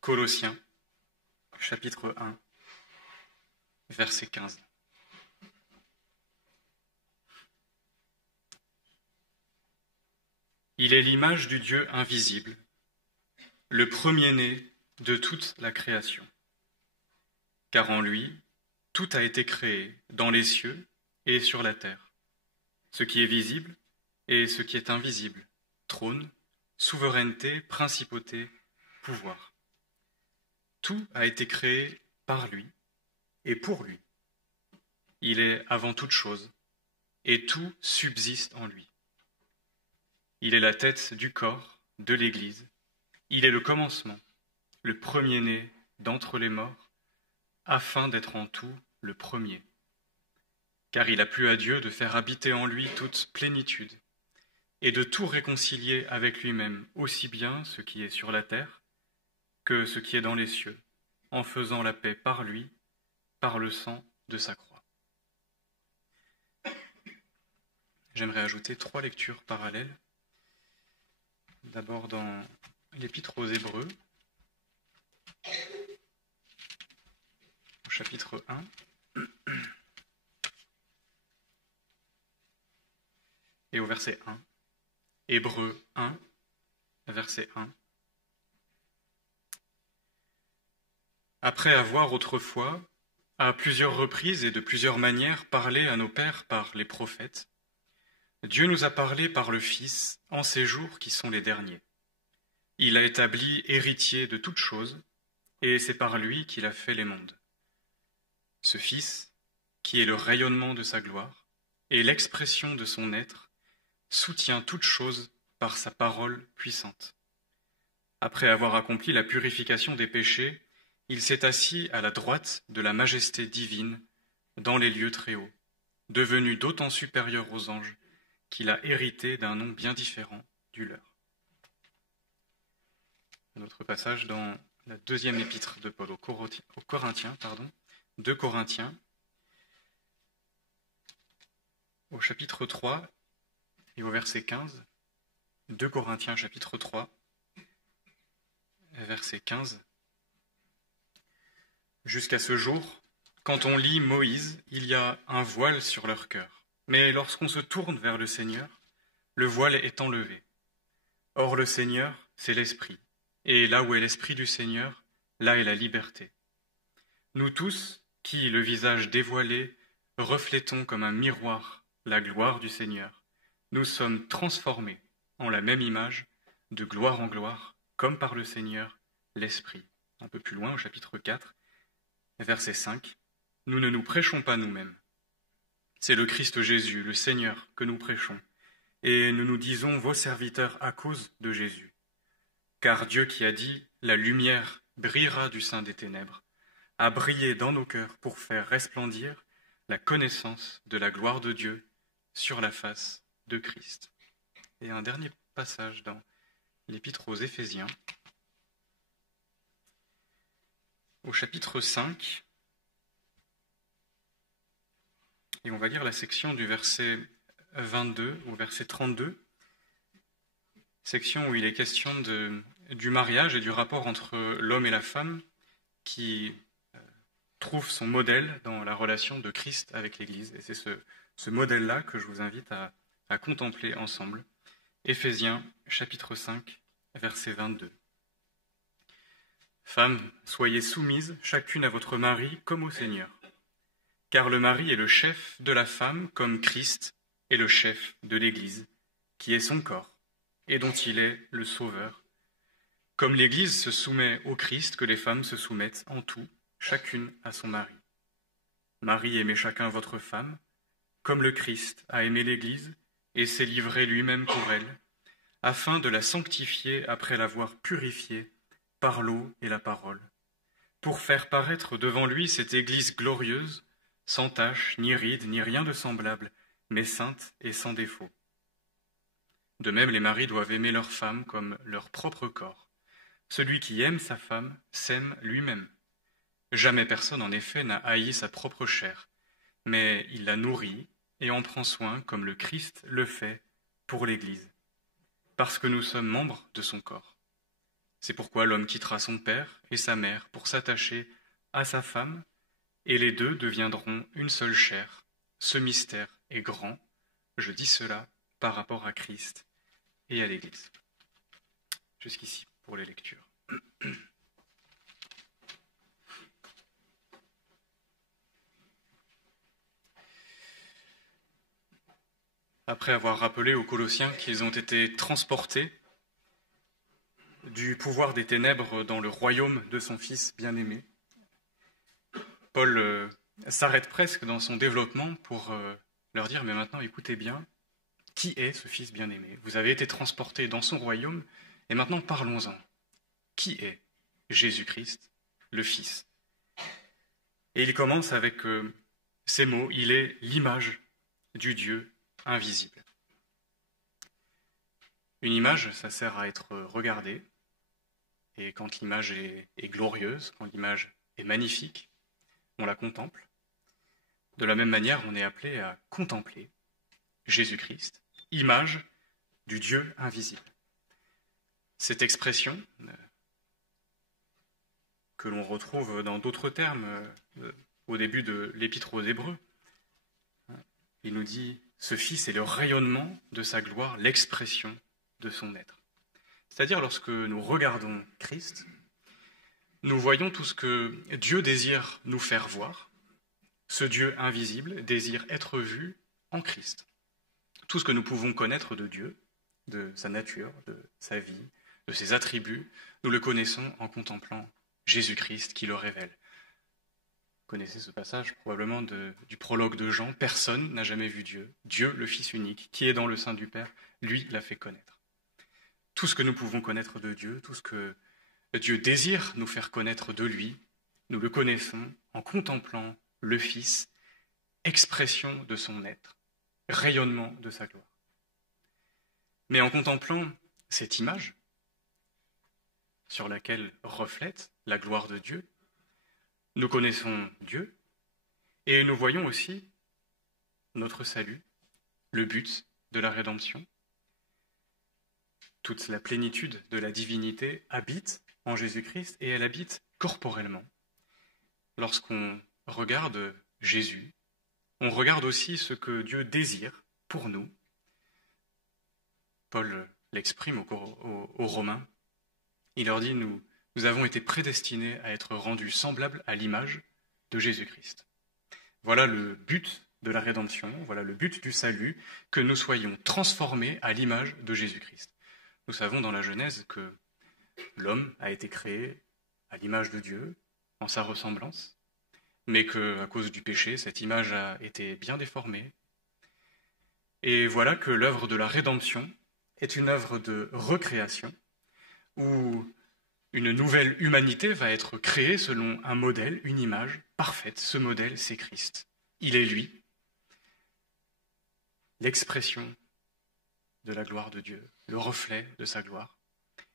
Colossiens, chapitre 1, verset 15. Il est l'image du Dieu invisible, le premier-né de toute la création. Car en lui, tout a été créé dans les cieux et sur la terre, ce qui est visible et ce qui est invisible, trône, souveraineté, principauté, pouvoir. Tout a été créé par lui et pour lui. Il est avant toute chose, et tout subsiste en lui. Il est la tête du corps, de l'Église. Il est le commencement, le premier-né d'entre les morts, afin d'être en tout le premier. Car il a plu à Dieu de faire habiter en lui toute plénitude, et de tout réconcilier avec lui-même, aussi bien ce qui est sur la terre que ce qui est dans les cieux, en faisant la paix par lui, par le sang de sa croix. J'aimerais ajouter 3 lectures parallèles. D'abord dans l'Épître aux Hébreux, au chapitre 1. Et au verset 1. Hébreux 1, verset 1. Après avoir autrefois, à plusieurs reprises et de plusieurs manières, parlé à nos pères par les prophètes, Dieu nous a parlé par le Fils en ces jours qui sont les derniers. Il a établi héritier de toutes choses, et c'est par lui qu'il a fait les mondes. Ce Fils, qui est le rayonnement de sa gloire, et l'expression de son être, soutient toutes choses par sa parole puissante. Après avoir accompli la purification des péchés, il s'est assis à la droite de la majesté divine dans les lieux très hauts, devenu d'autant supérieur aux anges qu'il a hérité d'un nom bien différent du leur. Un autre passage dans la deuxième épître de Paul aux Corinthiens, 2 Corinthiens, au chapitre 3 et au verset 15, 2 Corinthiens chapitre 3, verset 15. Jusqu'à ce jour, quand on lit Moïse, il y a un voile sur leur cœur. Mais lorsqu'on se tourne vers le Seigneur, le voile est enlevé. Or le Seigneur, c'est l'Esprit. Et là où est l'Esprit du Seigneur, là est la liberté. Nous tous, qui, le visage dévoilé, reflétons comme un miroir la gloire du Seigneur, nous sommes transformés en la même image, de gloire en gloire, comme par le Seigneur, l'Esprit. Un peu plus loin, au chapitre 4, verset 5, « Nous ne nous prêchons pas nous-mêmes. C'est le Christ Jésus, le Seigneur, que nous prêchons, et nous nous disons vos serviteurs à cause de Jésus. Car Dieu qui a dit « La lumière brillera du sein des ténèbres », a brillé dans nos cœurs pour faire resplendir la connaissance de la gloire de Dieu sur la face de Christ. » Et un dernier passage dans l'Épître aux Éphésiens, au chapitre 5, et on va lire la section du verset 22 au verset 32, section où il est question du mariage et du rapport entre l'homme et la femme qui trouve son modèle dans la relation de Christ avec l'Église. Et c'est ce modèle-là que je vous invite à contempler ensemble. Éphésiens, chapitre 5, verset 22. Femmes, soyez soumises chacune à votre mari comme au Seigneur. Car le mari est le chef de la femme comme Christ est le chef de l'Église, qui est son corps, et dont il est le sauveur. Comme l'Église se soumet au Christ, que les femmes se soumettent en tout, chacune à son mari. Mari, aimez chacun votre femme, comme le Christ a aimé l'Église et s'est livré lui-même pour elle, afin de la sanctifier après l'avoir purifiée par l'eau et la parole, pour faire paraître devant lui cette Église glorieuse, sans tache, ni ride, ni rien de semblable, mais sainte et sans défaut. De même, les maris doivent aimer leur femme comme leur propre corps. Celui qui aime sa femme s'aime lui-même. Jamais personne, en effet, n'a haï sa propre chair, mais il la nourrit et en prend soin comme le Christ le fait pour l'Église, parce que nous sommes membres de son corps. C'est pourquoi l'homme quittera son père et sa mère pour s'attacher à sa femme, et les deux deviendront une seule chair. Ce mystère est grand. Je dis cela par rapport à Christ et à l'Église. Jusqu'ici pour les lectures. Après avoir rappelé aux Colossiens qu'ils ont été transportés du pouvoir des ténèbres dans le royaume de son Fils bien-aimé, Paul s'arrête presque dans son développement pour leur dire, mais maintenant écoutez bien, qui est ce Fils bien-aimé? Vous avez été transportés dans son royaume, et maintenant parlons-en. Qui est Jésus-Christ, le Fils? Et il commence avec ces mots, il est l'image du Dieu invisible. Une image, ça sert à être regardée, et quand l'image est glorieuse, quand l'image est magnifique, on la contemple. De la même manière, on est appelé à contempler Jésus-Christ, image du Dieu invisible. Cette expression, que l'on retrouve dans d'autres termes au début de l'Épître aux Hébreux, il nous dit « Ce Fils est le rayonnement de sa gloire, l'expression de son être ». C'est-à-dire, lorsque nous regardons Christ, nous voyons tout ce que Dieu désire nous faire voir. Ce Dieu invisible désire être vu en Christ. Tout ce que nous pouvons connaître de Dieu, de sa nature, de sa vie, de ses attributs, nous le connaissons en contemplant Jésus-Christ qui le révèle. Vous connaissez ce passage probablement du prologue de Jean. Personne n'a jamais vu Dieu. Dieu, le Fils unique, qui est dans le sein du Père, lui l'a fait connaître. Tout ce que nous pouvons connaître de Dieu, tout ce que Dieu désire nous faire connaître de lui, nous le connaissons en contemplant le Fils, expression de son être, rayonnement de sa gloire. Mais en contemplant cette image sur laquelle reflète la gloire de Dieu, nous connaissons Dieu et nous voyons aussi notre salut, le but de la rédemption. Toute la plénitude de la divinité habite en Jésus-Christ et elle habite corporellement. Lorsqu'on regarde Jésus, on regarde aussi ce que Dieu désire pour nous. Paul l'exprime aux Romains. Il leur dit, nous avons été prédestinés à être rendus semblables à l'image de Jésus-Christ. Voilà le but de la rédemption, voilà le but du salut, que nous soyons transformés à l'image de Jésus-Christ. Nous savons dans la Genèse que l'homme a été créé à l'image de Dieu, en sa ressemblance, mais qu'à cause du péché, cette image a été bien déformée. Et voilà que l'œuvre de la rédemption est une œuvre de recréation, où une nouvelle humanité va être créée selon un modèle, une image parfaite. Ce modèle, c'est Christ. Il est lui, l'expression de la gloire de Dieu, le reflet de sa gloire.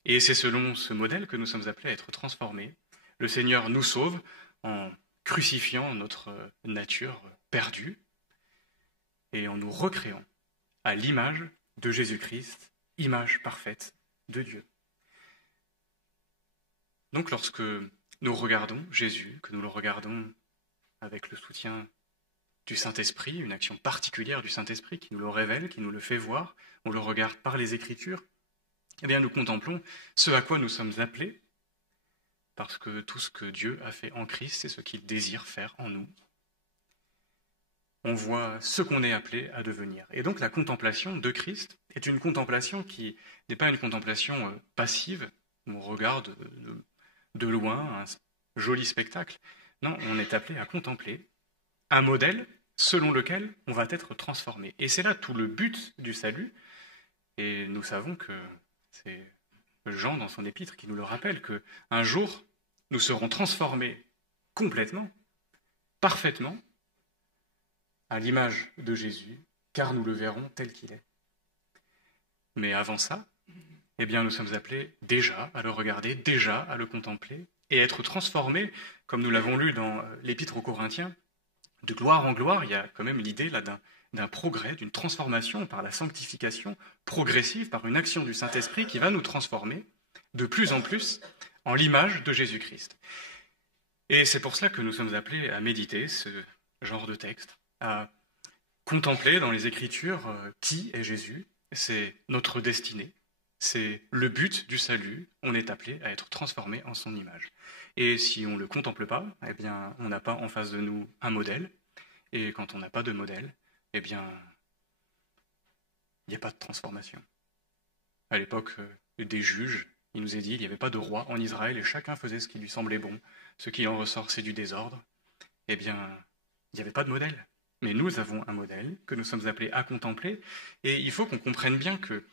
Et c'est selon ce modèle que nous sommes appelés à être transformés. Le Seigneur nous sauve en crucifiant notre nature perdue et en nous recréant à l'image de Jésus-Christ, image parfaite de Dieu. Donc lorsque nous regardons Jésus, que nous le regardons avec le soutien du Saint-Esprit, une action particulière du Saint-Esprit qui nous le révèle, qui nous le fait voir, on le regarde par les Écritures, eh bien nous contemplons ce à quoi nous sommes appelés, parce que tout ce que Dieu a fait en Christ, c'est ce qu'il désire faire en nous. On voit ce qu'on est appelé à devenir. Et donc la contemplation de Christ est une contemplation qui n'est pas une contemplation passive, où on regarde de loin un joli spectacle. Non, on est appelé à contempler un modèle selon lequel on va être transformé. Et c'est là tout le but du salut. Et nous savons que c'est Jean dans son épître qui nous le rappelle, qu'un jour, nous serons transformés complètement, parfaitement, à l'image de Jésus, car nous le verrons tel qu'il est. Mais avant ça, eh bien, nous sommes appelés déjà à le regarder, déjà à le contempler, et être transformés, comme nous l'avons lu dans l'Épître aux Corinthiens, de gloire en gloire. Il y a quand même l'idée là d'un progrès, d'une transformation par la sanctification progressive, par une action du Saint-Esprit qui va nous transformer de plus en plus en l'image de Jésus-Christ. Et c'est pour cela que nous sommes appelés à méditer ce genre de texte, à contempler dans les Écritures qui est Jésus. C'est notre destinée, c'est le but du salut. On est appelé à être transformé en son image. Et si on ne le contemple pas, eh bien, on n'a pas en face de nous un modèle. Et quand on n'a pas de modèle, eh bien, il n'y a pas de transformation. À l'époque des juges, il nous est dit qu'il n'y avait pas de roi en Israël et chacun faisait ce qui lui semblait bon. Ce qui en ressort, c'est du désordre. Eh bien, il n'y avait pas de modèle. Mais nous avons un modèle que nous sommes appelés à contempler. Et il faut qu'on comprenne bien que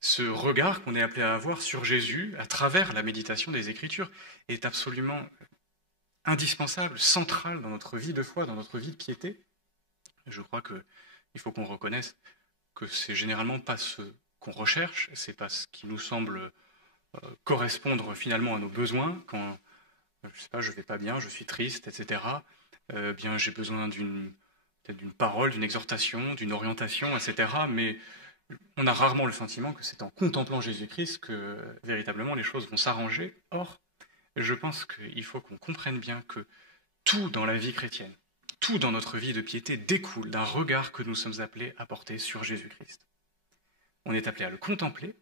ce regard qu'on est appelé à avoir sur Jésus, à travers la méditation des Écritures, est absolument indispensable, central dans notre vie de foi, dans notre vie de piété. Je crois qu'il faut qu'on reconnaisse que c'est généralement pas ce qu'on recherche, c'est pas ce qui nous semble correspondre finalement à nos besoins. Quand, je sais pas, je vais pas bien, je suis triste, etc., bien j'ai besoin peut-être d'une parole, d'une exhortation, d'une orientation, etc., mais on a rarement le sentiment que c'est en contemplant Jésus-Christ que véritablement les choses vont s'arranger. Or, je pense qu'il faut qu'on comprenne bien que tout dans la vie chrétienne, tout dans notre vie de piété découle d'un regard que nous sommes appelés à porter sur Jésus-Christ. On est appelé à le contempler,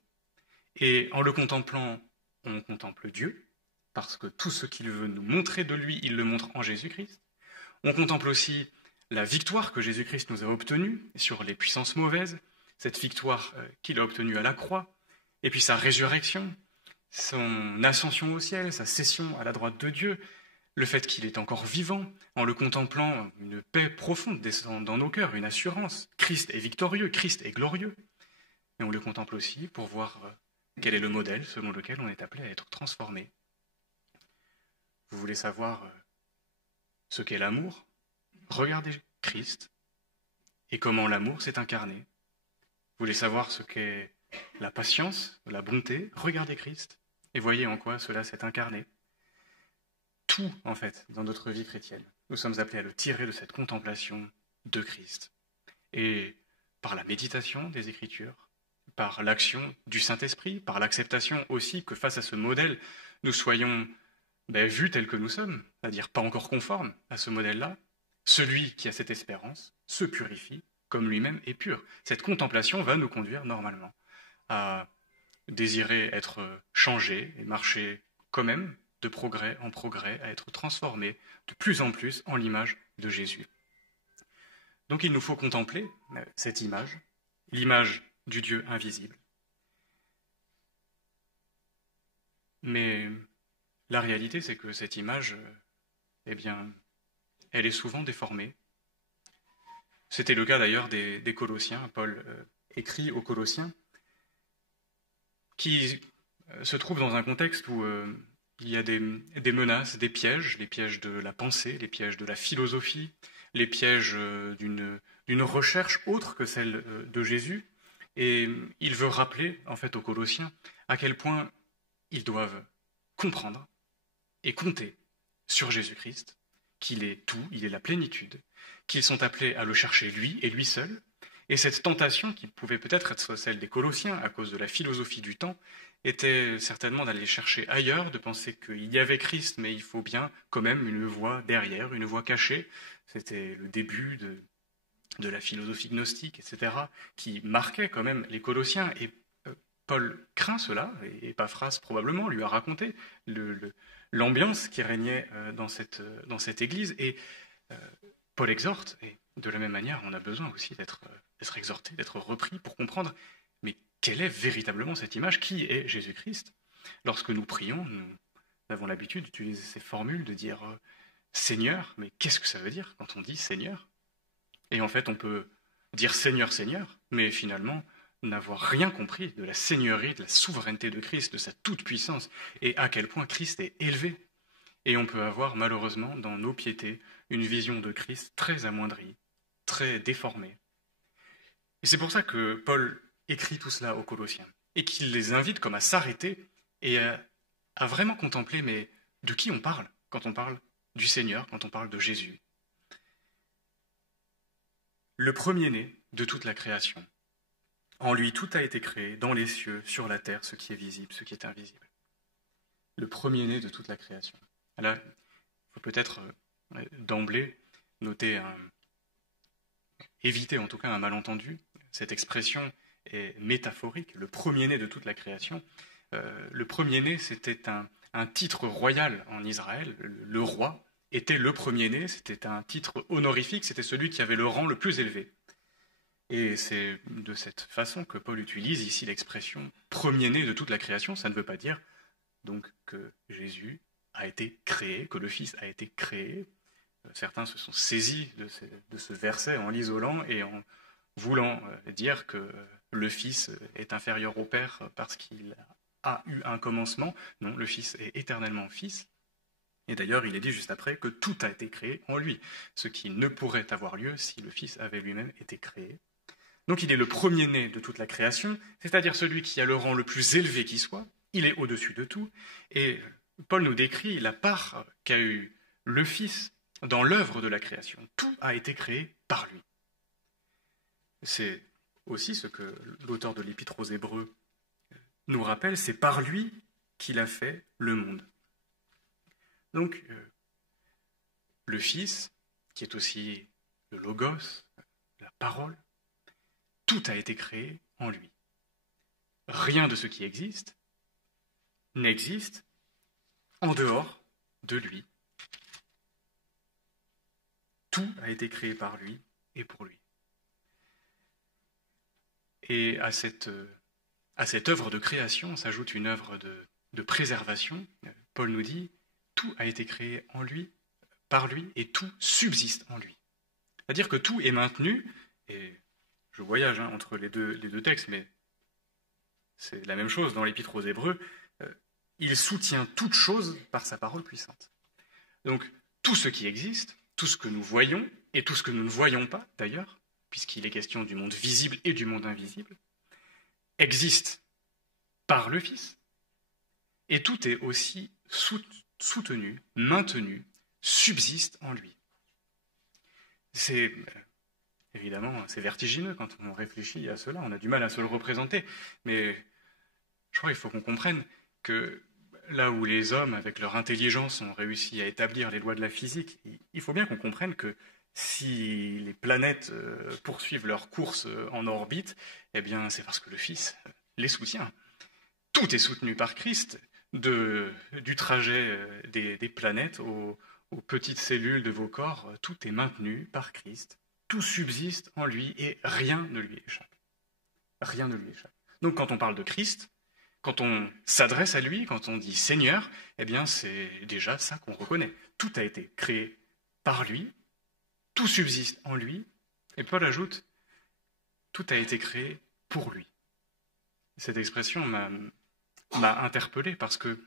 et en le contemplant, on contemple Dieu, parce que tout ce qu'il veut nous montrer de lui, il le montre en Jésus-Christ. On contemple aussi la victoire que Jésus-Christ nous a obtenue sur les puissances mauvaises, cette victoire qu'il a obtenue à la croix, et puis sa résurrection, son ascension au ciel, sa session à la droite de Dieu, le fait qu'il est encore vivant, en le contemplant, une paix profonde descend dans nos cœurs, une assurance. Christ est victorieux, Christ est glorieux. Et on le contemple aussi pour voir quel est le modèle selon lequel on est appelé à être transformé. Vous voulez savoir ce qu'est l'amour? Regardez Christ et comment l'amour s'est incarné. Vous voulez savoir ce qu'est la patience, la bonté? Regardez Christ et voyez en quoi cela s'est incarné. Tout, en fait, dans notre vie chrétienne, nous sommes appelés à le tirer de cette contemplation de Christ. Et par la méditation des Écritures, par l'action du Saint-Esprit, par l'acceptation aussi que face à ce modèle, nous soyons vus tels que nous sommes, c'est-à-dire pas encore conformes à ce modèle-là. Celui qui a cette espérance se purifie comme lui-même est pur. Cette contemplation va nous conduire normalement à désirer être changés et marcher quand même de progrès en progrès, à être transformés de plus en plus en l'image de Jésus. Donc il nous faut contempler cette image, l'image du Dieu invisible. Mais la réalité, c'est que cette image, elle est souvent déformée. C'était le cas d'ailleurs des Colossiens. Paul écrit aux Colossiens, qui se trouvent dans un contexte où il y a des menaces, des pièges, les pièges de la pensée, les pièges de la philosophie, les pièges d'une recherche autre que celle de Jésus. Et il veut rappeler, en fait, aux Colossiens à quel point ils doivent comprendre et compter sur Jésus-Christ, qu'il est tout, il est la plénitude, qu'ils sont appelés à le chercher lui et lui seul. Et cette tentation, qui pouvait peut-être être celle des Colossiens à cause de la philosophie du temps, était certainement d'aller chercher ailleurs, de penser qu'il y avait Christ, mais il faut bien quand même une voie derrière, une voie cachée. C'était le début de la philosophie gnostique, etc., qui marquait quand même les Colossiens. Et Paul craint cela, et Épaphras probablement lui a raconté l'ambiance qui régnait dans cette église. Et Paul exhorte, et de la même manière, on a besoin aussi d'être exhorté, d'être repris pour comprendre, mais quelle est véritablement cette image? Qui est Jésus-Christ? Lorsque nous prions, nous avons l'habitude d'utiliser ces formules, de dire Seigneur, mais qu'est-ce que ça veut dire quand on dit Seigneur? Et en fait, on peut dire Seigneur, Seigneur, mais finalement n'avoir rien compris de la seigneurie, de la souveraineté de Christ, de sa toute-puissance, et à quel point Christ est élevé. Et on peut avoir malheureusement dans nos piétés une vision de Christ très amoindrie, très déformée. Et c'est pour ça que Paul écrit tout cela aux Colossiens, et qu'il les invite comme à s'arrêter et à vraiment contempler, mais de qui on parle quand on parle du Seigneur, quand on parle de Jésus? Le premier-né de toute la création. En lui, tout a été créé, dans les cieux, sur la terre, ce qui est visible, ce qui est invisible. le premier-né de toute la création. Là, il faut peut-être d'emblée éviter en tout cas un malentendu. Cette expression est métaphorique, le premier-né de toute la création. Le premier-né, c'était un titre royal en Israël. Le roi était le premier-né, c'était un titre honorifique, c'était celui qui avait le rang le plus élevé. Et c'est de cette façon que Paul utilise ici l'expression premier-né de toute la création. Ça ne veut pas dire donc que Jésus a été créé, que le Fils a été créé. Certains se sont saisis de ce verset en l'isolant et en voulant dire que le Fils est inférieur au Père parce qu'il a eu un commencement. Non, le Fils est éternellement Fils. Et d'ailleurs, il est dit juste après que tout a été créé en lui, ce qui ne pourrait avoir lieu si le Fils avait lui-même été créé. Donc il est le premier-né de toute la création, c'est-à-dire celui qui a le rang le plus élevé qui soit, il est au-dessus de tout, et Paul nous décrit la part qu'a eu le Fils dans l'œuvre de la création. Tout a été créé par lui. C'est aussi ce que l'auteur de l'Épître aux Hébreux nous rappelle, c'est par lui qu'il a fait le monde. Donc, le Fils, qui est aussi le Logos, la parole, tout a été créé en lui. Rien de ce qui existe n'existe en dehors de lui. Tout a été créé par lui et pour lui. Et à cette œuvre de création s'ajoute une œuvre de préservation. Paul nous dit, tout a été créé en lui, par lui, et tout subsiste en lui. C'est-à-dire que tout est maintenu, et je voyage entre les deux textes, mais c'est la même chose dans l'Épître aux Hébreux, il soutient toute chose par sa parole puissante. Donc, tout ce qui existe, tout ce que nous voyons, et tout ce que nous ne voyons pas, d'ailleurs, puisqu'il est question du monde visible et du monde invisible, existe par le Fils, et tout est aussi soutenu, maintenu, subsiste en lui. Évidemment, c'est vertigineux quand on réfléchit à cela, on a du mal à se le représenter, mais je crois qu'il faut qu'on comprenne que là où les hommes, avec leur intelligence, ont réussi à établir les lois de la physique, il faut bien qu'on comprenne que si les planètes poursuivent leur course en orbite, eh bien c'est parce que le Fils les soutient. Tout est soutenu par Christ, du trajet des planètes aux petites cellules de vos corps, tout est maintenu par Christ, tout subsiste en lui et rien ne lui échappe. Rien ne lui échappe. Donc quand on parle de Christ, quand on s'adresse à lui, quand on dit Seigneur, eh bien c'est déjà ça qu'on reconnaît. Tout a été créé par lui, tout subsiste en lui, et Paul ajoute, tout a été créé pour lui. Cette expression m'a interpellé parce que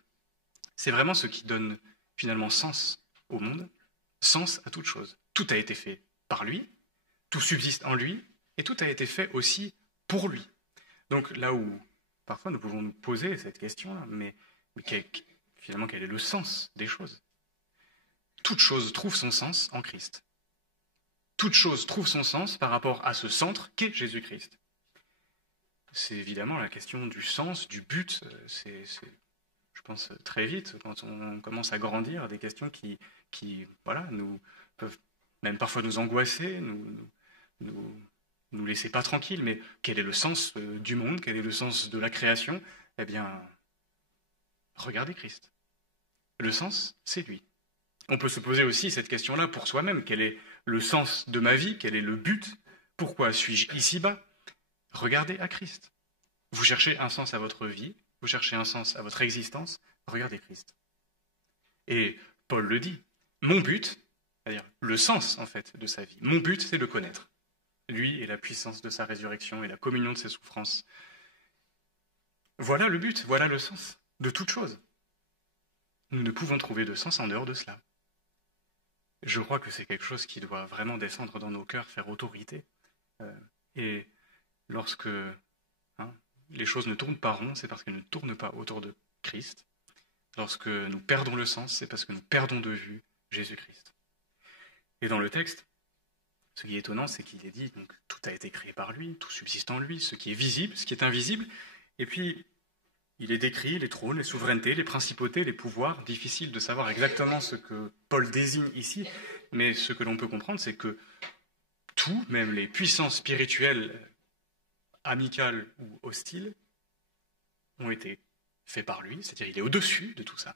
c'est vraiment ce qui donne finalement sens au monde, sens à toute chose. Tout a été fait par lui, tout subsiste en lui, et tout a été fait aussi pour lui. Donc là où parfois nous pouvons nous poser cette question-là, mais finalement quel est le sens des choses? Toute chose trouve son sens en Christ. Toute chose trouve son sens par rapport à ce centre qu'est Jésus-Christ. C'est évidemment la question du sens, du but. C'est, je pense, très vite, quand on commence à grandir, des questions qui nous peuvent même parfois nous angoisser, nous laisser pas tranquilles. Mais quel est le sens du monde? Quel est le sens de la création? Eh bien, regardez Christ. Le sens, c'est lui. On peut se poser aussi cette question-là pour soi-même. Quel est le sens de ma vie? Quel est le but? Pourquoi suis-je ici-bas? Regardez à Christ. Vous cherchez un sens à votre vie, vous cherchez un sens à votre existence, regardez Christ. Et Paul le dit, mon but, c'est-à-dire le sens en fait de sa vie, mon but c'est de le connaître. Lui et la puissance de sa résurrection et la communion de ses souffrances. Voilà le but, voilà le sens de toute chose. Nous ne pouvons trouver de sens en dehors de cela. Je crois que c'est quelque chose qui doit vraiment descendre dans nos cœurs, faire autorité. Et lorsque les choses ne tournent pas rond, c'est parce qu'elles ne tournent pas autour de Christ. Lorsque nous perdons le sens, c'est parce que nous perdons de vue Jésus-Christ. Et dans le texte, ce qui est étonnant, c'est qu'il est dit, donc tout a été créé par lui, tout subsiste en lui, ce qui est visible, ce qui est invisible. Et puis, il est décrit les trônes, les souverainetés, les principautés, les pouvoirs. Difficile de savoir exactement ce que Paul désigne ici, mais ce que l'on peut comprendre, c'est que tout, même les puissances spirituelles, amicales ou hostiles, ont été faits par lui, c'est-à-dire il est au-dessus de tout ça.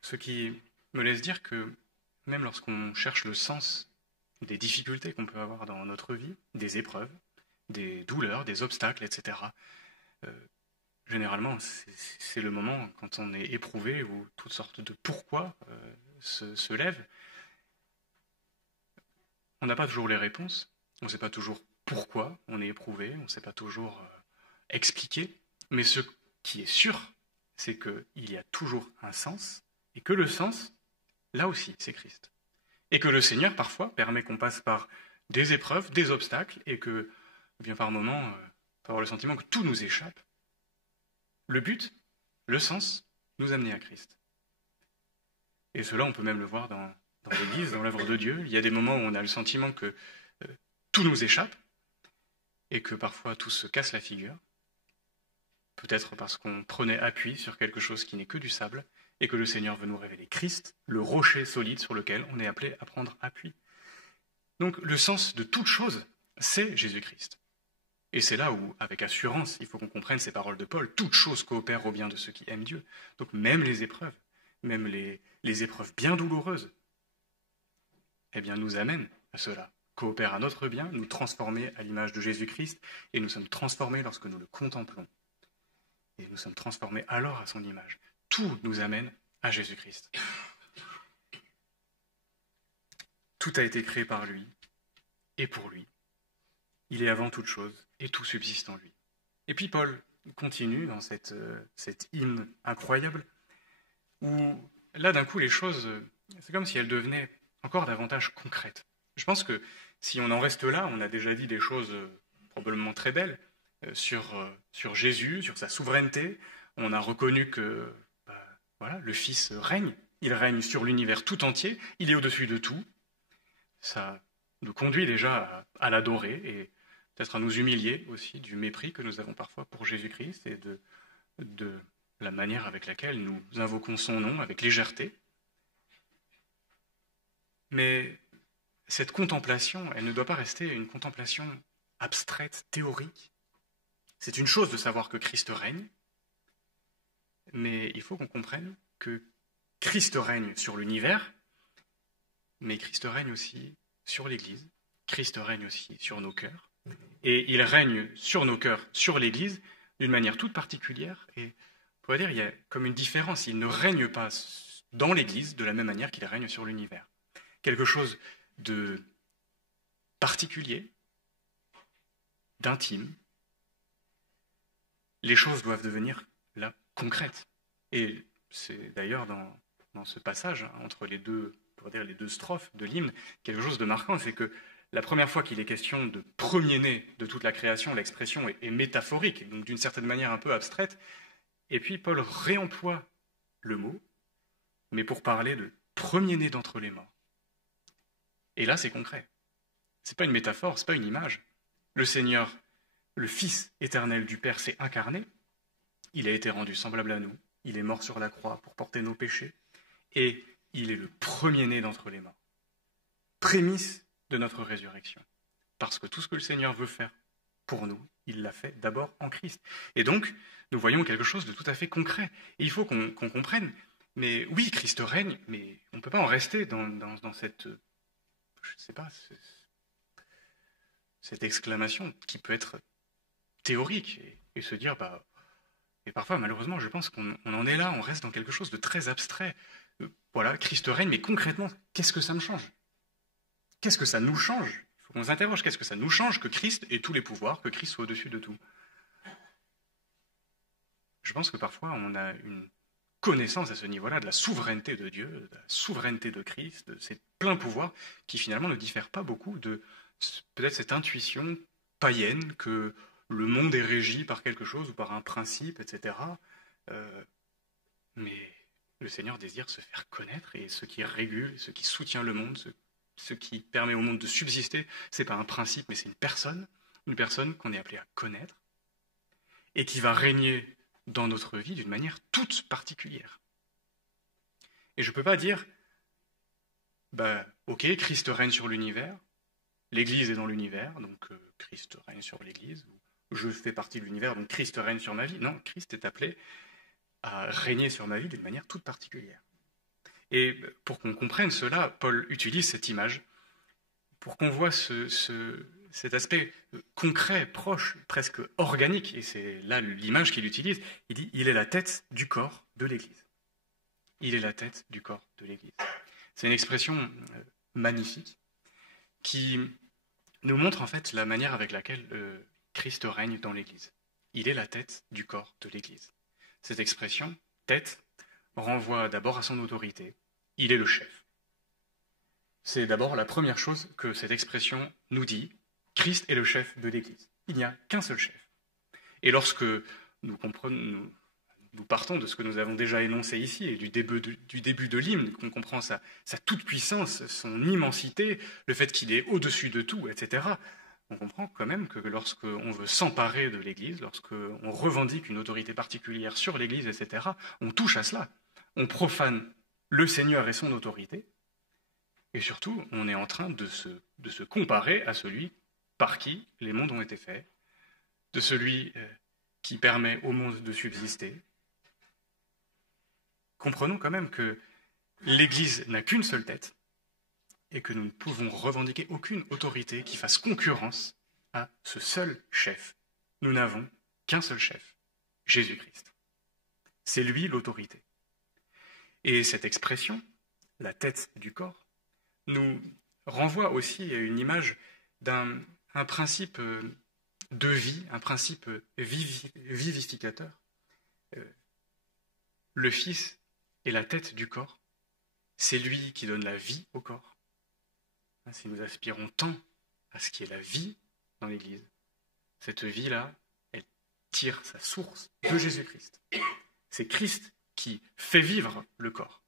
Ce qui me laisse dire que même lorsqu'on cherche le sens des difficultés qu'on peut avoir dans notre vie, des épreuves, des douleurs, des obstacles, etc., généralement, c'est le moment quand on est éprouvé où toutes sortes de pourquoi se lèvent. On n'a pas toujours les réponses, on ne sait pas toujours pourquoi on est éprouvé, on ne sait pas toujours expliquer, mais ce qui est sûr, c'est qu'il y a toujours un sens, et que le sens, là aussi, c'est Christ. Et que le Seigneur, parfois, permet qu'on passe par des épreuves, des obstacles, et que, bien par moments, on peut avoir le sentiment que tout nous échappe. Le but, le sens, nous amener à Christ. Et cela, on peut même le voir dans l'Église, dans l'œuvre de Dieu. Il y a des moments où on a le sentiment que tout nous échappe, et que parfois tout se casse la figure. Peut-être parce qu'on prenait appui sur quelque chose qui n'est que du sable, et que le Seigneur veut nous révéler Christ, le rocher solide sur lequel on est appelé à prendre appui. Donc le sens de toute chose, c'est Jésus-Christ. Et c'est là où, avec assurance, il faut qu'on comprenne ces paroles de Paul, toute chose coopère au bien de ceux qui aiment Dieu. Donc même les épreuves, même les épreuves bien douloureuses, eh bien nous amènent à cela, coopèrent à notre bien, nous transformer à l'image de Jésus-Christ, et nous sommes transformés lorsque nous le contemplons. Et nous sommes transformés alors à son image. Tout nous amène à Jésus-Christ. Tout a été créé par lui et pour lui. Il est avant toute chose et tout subsiste en lui. Et puis Paul continue dans cette hymne incroyable où là d'un coup les choses, c'est comme si elles devenaient encore davantage concrètes. Je pense que si on en reste là, on a déjà dit des choses probablement très belles sur Jésus, sur sa souveraineté. On a reconnu que voilà, le Fils règne, il règne sur l'univers tout entier, il est au-dessus de tout. Ça nous conduit déjà à l'adorer et peut-être à nous humilier aussi du mépris que nous avons parfois pour Jésus-Christ et de la manière avec laquelle nous invoquons son nom avec légèreté. Mais cette contemplation, elle ne doit pas rester une contemplation abstraite, théorique. C'est une chose de savoir que Christ règne, mais il faut qu'on comprenne que Christ règne sur l'univers, mais Christ règne aussi sur l'Église, Christ règne aussi sur nos cœurs, et il règne sur nos cœurs, sur l'Église, d'une manière toute particulière, et on pourrait dire qu'il y a comme une différence, il ne règne pas dans l'Église de la même manière qu'il règne sur l'univers. Quelque chose de particulier, d'intime. Les choses doivent devenir là concrètes. Et c'est d'ailleurs dans ce passage, entre les deux, pour dire les deux strophes de l'hymne, quelque chose de marquant, c'est que la première fois qu'il est question de premier-né de toute la création, l'expression est métaphorique, donc d'une certaine manière un peu abstraite, et puis Paul réemploie le mot, mais pour parler de premier-né d'entre les morts. Et là, c'est concret. C'est pas une métaphore, c'est pas une image. Le Seigneur, le Fils éternel du Père, s'est incarné, il a été rendu semblable à nous, il est mort sur la croix pour porter nos péchés, et il est le premier-né d'entre les morts. Prémisse de notre résurrection. Parce que tout ce que le Seigneur veut faire pour nous, il l'a fait d'abord en Christ. Et donc, nous voyons quelque chose de tout à fait concret. Et il faut qu'on comprenne, mais oui, Christ règne, mais on ne peut pas en rester dans cette, je ne sais pas, cette exclamation qui peut être théorique et se dire, et parfois, malheureusement, je pense qu'on en est là, on reste dans quelque chose de très abstrait. Voilà, Christ règne, mais concrètement, qu'est-ce que ça me change ? Qu'est-ce que ça nous change ? Il faut qu'on s'interroge, qu'est-ce que ça nous change que Christ ait tous les pouvoirs, que Christ soit au-dessus de tout ? Je pense que parfois, on a une connaissance à ce niveau-là de la souveraineté de Dieu, de la souveraineté de Christ, de ses pleins pouvoirs, qui finalement ne diffèrent pas beaucoup de peut-être cette intuition païenne que le monde est régi par quelque chose ou par un principe, etc. Mais le Seigneur désire se faire connaître, et ce qui régule, ce qui soutient le monde, ce qui permet au monde de subsister, c'est pas un principe, mais c'est une personne qu'on est appelé à connaître. et qui va régner dans notre vie d'une manière toute particulière. Et je ne peux pas dire, ok, Christ règne sur l'univers, l'Église est dans l'univers, donc Christ règne sur l'Église, je fais partie de l'univers, donc Christ règne sur ma vie. Non, Christ est appelé à régner sur ma vie d'une manière toute particulière. Et pour qu'on comprenne cela, Paul utilise cette image pour qu'on voit cet aspect concret, proche, presque organique, et c'est là l'image qu'il utilise. Il dit, il est la tête du corps de l'Église. Il est la tête du corps de l'Église. C'est une expression magnifique qui nous montre en fait la manière avec laquelle Christ règne dans l'Église. Il est la tête du corps de l'Église. Cette expression, tête, renvoie d'abord à son autorité. Il est le chef. C'est d'abord la première chose que cette expression nous dit. Christ est le chef de l'Église. Il n'y a qu'un seul chef. Et lorsque nous partons de ce que nous avons déjà énoncé ici et du début de l'hymne, qu'on comprend sa toute-puissance, son immensité, le fait qu'il est au-dessus de tout, etc., on comprend quand même que lorsqu'on veut s'emparer de l'Église, lorsqu'on revendique une autorité particulière sur l'Église, etc., on touche à cela. On profane le Seigneur et son autorité, et surtout, on est en train de se comparer à celui par qui les mondes ont été faits, de celui qui permet au monde de subsister. Comprenons quand même que l'Église n'a qu'une seule tête et que nous ne pouvons revendiquer aucune autorité qui fasse concurrence à ce seul chef. Nous n'avons qu'un seul chef, Jésus-Christ. C'est lui l'autorité. Et cette expression, la tête du corps, nous renvoie aussi à une image d'un principe de vie, un principe vivificateur. Le Fils est la tête du corps, c'est lui qui donne la vie au corps. Si nous aspirons tant à ce qui est la vie dans l'Église, cette vie-là, elle tire sa source de Jésus-Christ. C'est Christ qui fait vivre le corps.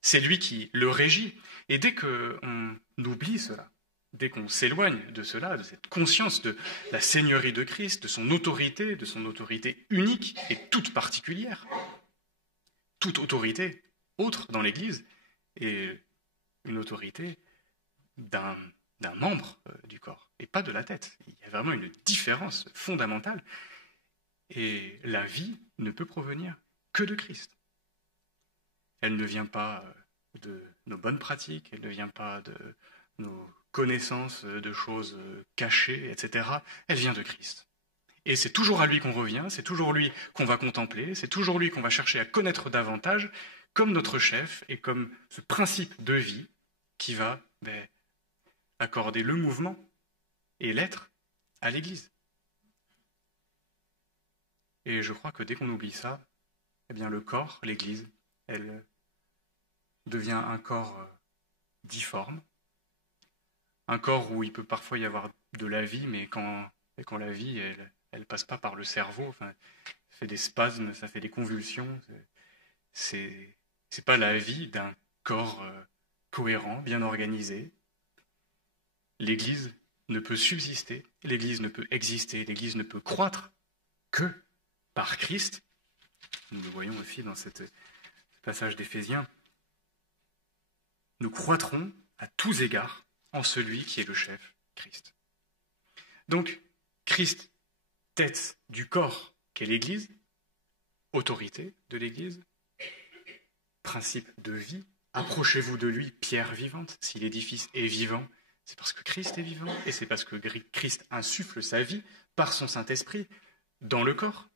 C'est lui qui le régit. Et dès qu'on oublie cela, dès qu'on s'éloigne de cela, de cette conscience de la seigneurie de Christ, de son autorité unique et toute particulière, toute autorité autre dans l'Église est une autorité d'un membre du corps, et pas de la tête. Il y a vraiment une différence fondamentale. Et la vie ne peut provenir que de Christ. Elle ne vient pas de nos bonnes pratiques, elle ne vient pas de nos connaissances de choses cachées, etc. Elle vient de Christ. Et c'est toujours à lui qu'on revient, c'est toujours lui qu'on va contempler, c'est toujours lui qu'on va chercher à connaître davantage, comme notre chef et comme ce principe de vie qui va accorder le mouvement et l'être à l'Église. Et je crois que dès qu'on oublie ça, eh bien le corps, l'Église, elle devient un corps difforme, un corps où il peut parfois y avoir de la vie, mais quand la vie, elle passe pas par le cerveau, enfin, ça fait des spasmes, ça fait des convulsions, c'est pas la vie d'un corps cohérent, bien organisé. L'Église ne peut subsister, l'Église ne peut exister, l'Église ne peut croître que par Christ. Nous le voyons aussi dans ce passage d'Éphésiens. Nous croîtrons à tous égards en celui qui est le chef, Christ. Donc, Christ, tête du corps qu'est l'Église, autorité de l'Église, principe de vie, approchez-vous de lui, pierre vivante. Si l'édifice est vivant, c'est parce que Christ est vivant, et c'est parce que Christ insuffle sa vie par son Saint-Esprit dans le corps.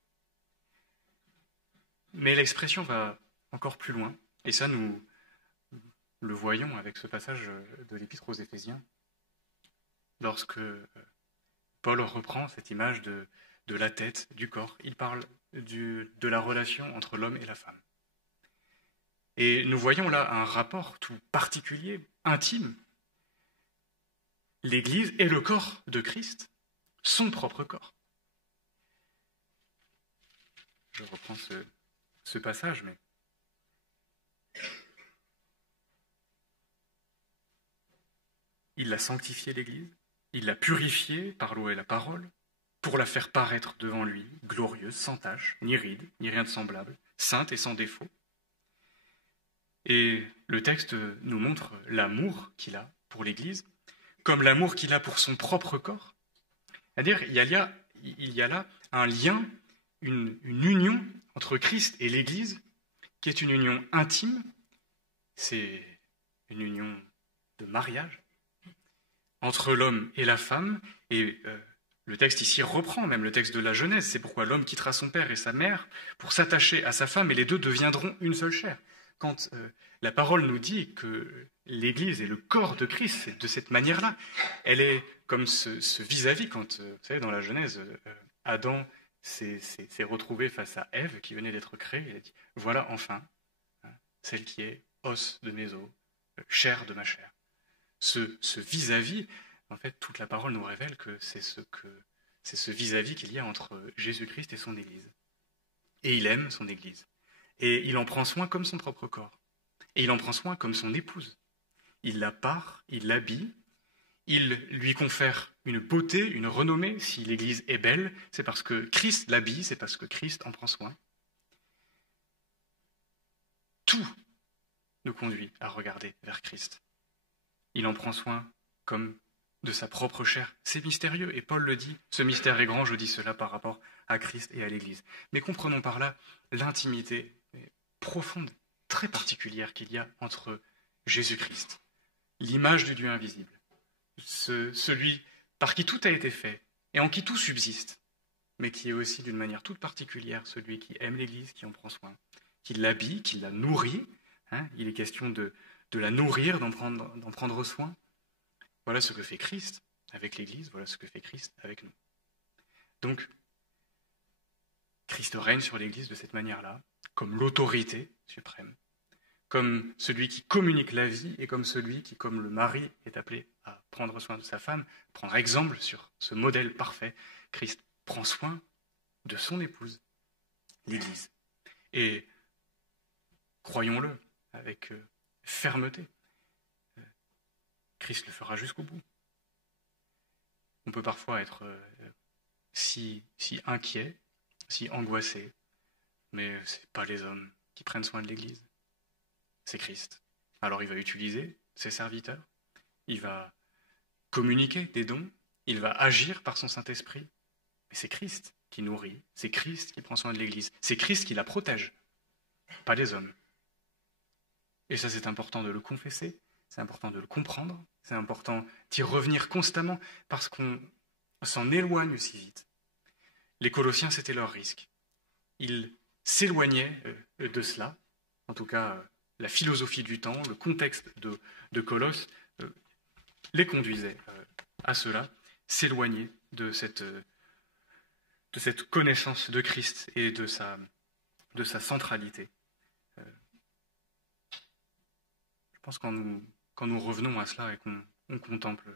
Mais l'expression va encore plus loin, et ça nous le voyons avec ce passage de l'Épître aux Éphésiens, lorsque Paul reprend cette image de la tête, du corps. Il parle de la relation entre l'homme et la femme. Et nous voyons là un rapport tout particulier, intime. L'Église est le corps de Christ, son propre corps. Je reprends ce passage, mais il a sanctifié l'Église, il l'a purifiée par l'eau et la parole, pour la faire paraître devant lui, glorieuse, sans tache, ni ride, ni rien de semblable, sainte et sans défaut. Et le texte nous montre l'amour qu'il a pour l'Église, comme l'amour qu'il a pour son propre corps. C'est-à-dire, il y a là un lien, une union entre Christ et l'Église, qui est une union intime, c'est une union de mariage, entre l'homme et la femme, et le texte ici reprend même le texte de la Genèse, c'est pourquoi l'homme quittera son père et sa mère pour s'attacher à sa femme, et les deux deviendront une seule chair. Quand la parole nous dit que l'Église est le corps de Christ, c'est de cette manière-là. Elle est comme ce vis-à-vis, quand, vous savez, dans la Genèse, Adam s'est retrouvé face à Ève, qui venait d'être créée, il a dit, voilà enfin, celle qui est os de mes os, chair de ma chair. Ce vis-à-vis, en fait, toute la parole nous révèle que c'est ce vis-à-vis qu'il y a entre Jésus-Christ et son Église. Et il aime son Église. Et il en prend soin comme son propre corps. Et il en prend soin comme son épouse. Il la pare, il l'habille, il lui confère une beauté, une renommée. Si l'Église est belle, c'est parce que Christ l'habille, c'est parce que Christ en prend soin. Tout nous conduit à regarder vers Christ. Il en prend soin comme de sa propre chair. C'est mystérieux, et Paul le dit, ce mystère est grand, je dis cela par rapport à Christ et à l'Église. Mais comprenons par là l'intimité profonde, très particulière qu'il y a entre Jésus-Christ, l'image du Dieu invisible, celui par qui tout a été fait et en qui tout subsiste, mais qui est aussi d'une manière toute particulière celui qui aime l'Église, qui en prend soin, qui l'habille, qui la nourrit. Il est question de la nourrir, d'en prendre soin. Voilà ce que fait Christ avec l'Église, voilà ce que fait Christ avec nous. Donc, Christ règne sur l'Église de cette manière-là, comme l'autorité suprême, comme celui qui communique la vie et comme celui qui, comme le mari, est appelé à prendre soin de sa femme, prendre exemple sur ce modèle parfait. Christ prend soin de son épouse, l'Église. Et croyons-le avec fermeté, Christ le fera jusqu'au bout. On peut parfois être si inquiet, si angoissé, mais ce n'est pas les hommes qui prennent soin de l'Église, c'est Christ. Alors il va utiliser ses serviteurs, il va communiquer des dons, il va agir par son Saint-Esprit, mais c'est Christ qui nourrit, c'est Christ qui prend soin de l'Église, c'est Christ qui la protège, pas les hommes. Et ça, c'est important de le confesser, c'est important de le comprendre, c'est important d'y revenir constamment parce qu'on s'en éloigne aussi vite. Les Colossiens, c'était leur risque. Ils s'éloignaient de cela, en tout cas la philosophie du temps, le contexte de Colosse les conduisait à cela, s'éloigner de cette connaissance de Christ et de sa centralité. Je pense que quand nous revenons à cela et qu'on contemple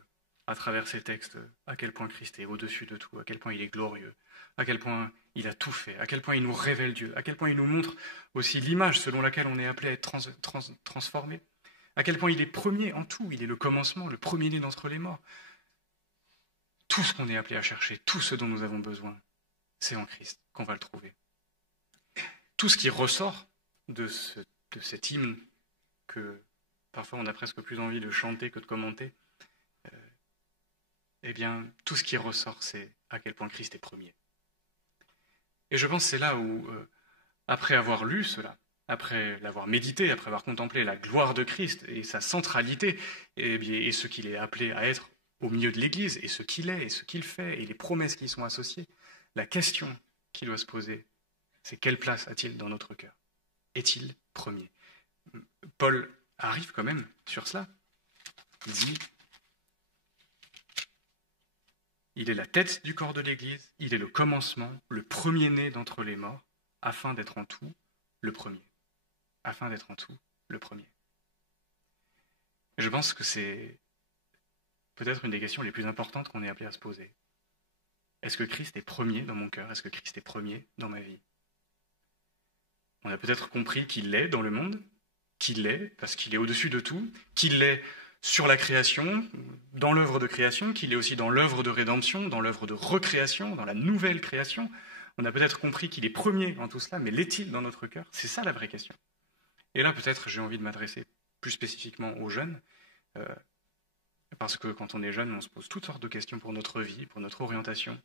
à travers ces textes à quel point Christ est au-dessus de tout, à quel point il est glorieux, à quel point il a tout fait, à quel point il nous révèle Dieu, à quel point il nous montre aussi l'image selon laquelle on est appelé à être transformé, à quel point il est premier en tout, il est le commencement, le premier-né d'entre les morts. Tout ce qu'on est appelé à chercher, tout ce dont nous avons besoin, c'est en Christ qu'on va le trouver. Tout ce qui ressort de cet hymne que parfois on a presque plus envie de chanter que de commenter, eh bien, tout ce qui ressort, c'est à quel point Christ est premier. Et je pense que c'est là où, après avoir lu cela, après l'avoir médité, après avoir contemplé la gloire de Christ et sa centralité, et ce qu'il est appelé à être au milieu de l'Église, et ce qu'il est, et ce qu'il fait, et les promesses qui y sont associées, la question qui doit se poser, c'est quelle place a-t-il dans notre cœur? Est-il premier? Paul arrive quand même sur cela. Il dit, il est la tête du corps de l'Église, il est le commencement, le premier-né d'entre les morts, afin d'être en tout le premier. Afin d'être en tout le premier. Et je pense que c'est peut-être une des questions les plus importantes qu'on est appelé à se poser. Est-ce que Christ est premier dans mon cœur? Est-ce que Christ est premier dans ma vie? On a peut-être compris qu'il l'est dans le monde, qu'il l'est parce qu'il est au-dessus de tout, qu'il l'est sur la création, dans l'œuvre de création, qu'il est aussi dans l'œuvre de rédemption, dans l'œuvre de recréation, dans la nouvelle création. On a peut-être compris qu'il est premier dans tout cela, mais l'est-il dans notre cœur? C'est ça la vraie question. Et là, peut-être, j'ai envie de m'adresser plus spécifiquement aux jeunes, parce que quand on est jeune, on se pose toutes sortes de questions pour notre vie, pour notre orientation.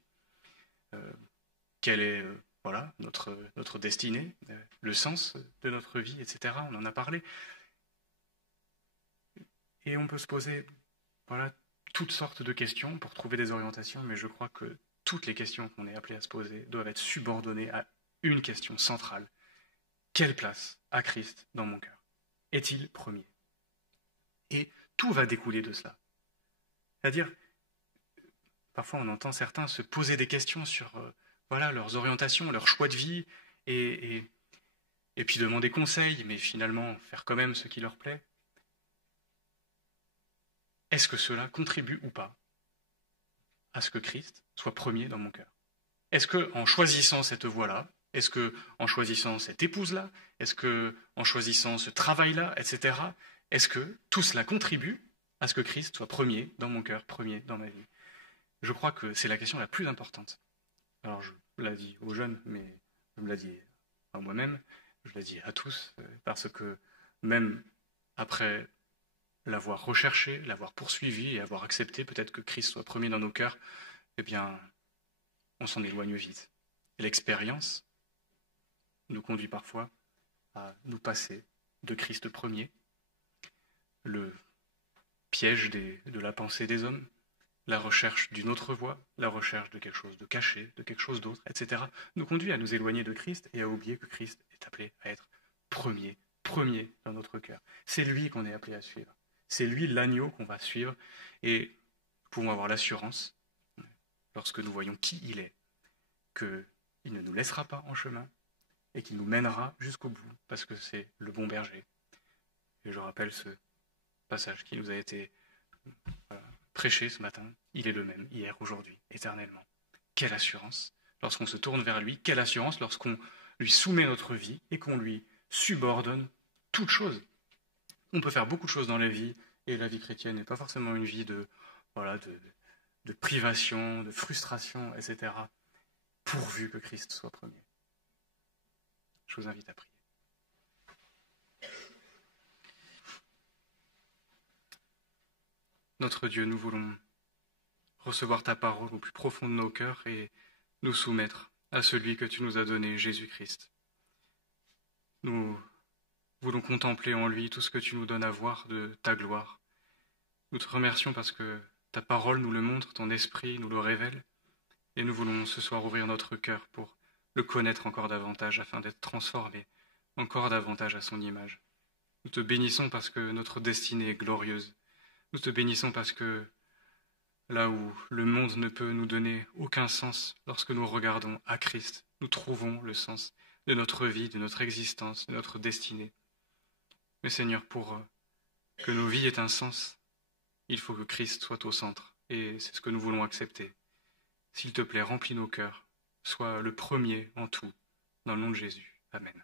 Quelle est notre destinée, le sens de notre vie, etc. On en a parlé. Et on peut se poser toutes sortes de questions pour trouver des orientations, mais je crois que toutes les questions qu'on est appelé à se poser doivent être subordonnées à une question centrale. Quelle place a Christ dans mon cœur? Est-il premier? Et tout va découler de cela. C'est-à-dire, parfois on entend certains se poser des questions sur leurs orientations, leurs choix de vie, et puis demander conseil, mais finalement faire quand même ce qui leur plaît. Est-ce que cela contribue ou pas à ce que Christ soit premier dans mon cœur? Est-ce qu'en choisissant cette voie-là, est-ce qu'en choisissant cette épouse-là, est-ce qu'en choisissant ce travail-là, etc., est-ce que tout cela contribue à ce que Christ soit premier dans mon cœur, premier dans ma vie? Je crois que c'est la question la plus importante. Alors je l'ai dit aux jeunes, mais je me l'ai dit à moi-même, je l'ai dit à tous, parce que même après l'avoir recherché, l'avoir poursuivi et avoir accepté peut-être que Christ soit premier dans nos cœurs, eh bien, on s'en éloigne vite. Et l'expérience nous conduit parfois à nous passer de Christ premier, le piège de la pensée des hommes, la recherche d'une autre voie, la recherche de quelque chose de caché, de quelque chose d'autre, etc., nous conduit à nous éloigner de Christ et à oublier que Christ est appelé à être premier dans notre cœur. C'est lui qu'on est appelé à suivre. C'est lui l'agneau qu'on va suivre et nous pouvons avoir l'assurance, lorsque nous voyons qui il est, qu'il ne nous laissera pas en chemin et qu'il nous mènera jusqu'au bout, parce que c'est le bon berger. Et je rappelle ce passage qui nous a été prêché ce matin. Il est le même, hier, aujourd'hui, éternellement. Quelle assurance lorsqu'on se tourne vers lui, quelle assurance lorsqu'on lui soumet notre vie et qu'on lui subordonne toute chose. On peut faire beaucoup de choses dans la vie, et la vie chrétienne n'est pas forcément une vie de privation, de frustration, etc., pourvu que Christ soit premier. Je vous invite à prier. Notre Dieu, nous voulons recevoir ta parole au plus profond de nos cœurs et nous soumettre à celui que tu nous as donné, Jésus-Christ. Nous voulons contempler en lui tout ce que tu nous donnes à voir de ta gloire. Nous te remercions parce que ta parole nous le montre, ton esprit nous le révèle, et nous voulons ce soir ouvrir notre cœur pour le connaître encore davantage afin d'être transformés encore davantage à son image. Nous te bénissons parce que notre destinée est glorieuse. Nous te bénissons parce que là où le monde ne peut nous donner aucun sens, lorsque nous regardons à Christ, nous trouvons le sens de notre vie, de notre existence, de notre destinée. Mais Seigneur, pour que nos vies aient un sens, il faut que Christ soit au centre, et c'est ce que nous voulons accepter. S'il te plaît, remplis nos cœurs, sois le premier en tout, dans le nom de Jésus. Amen.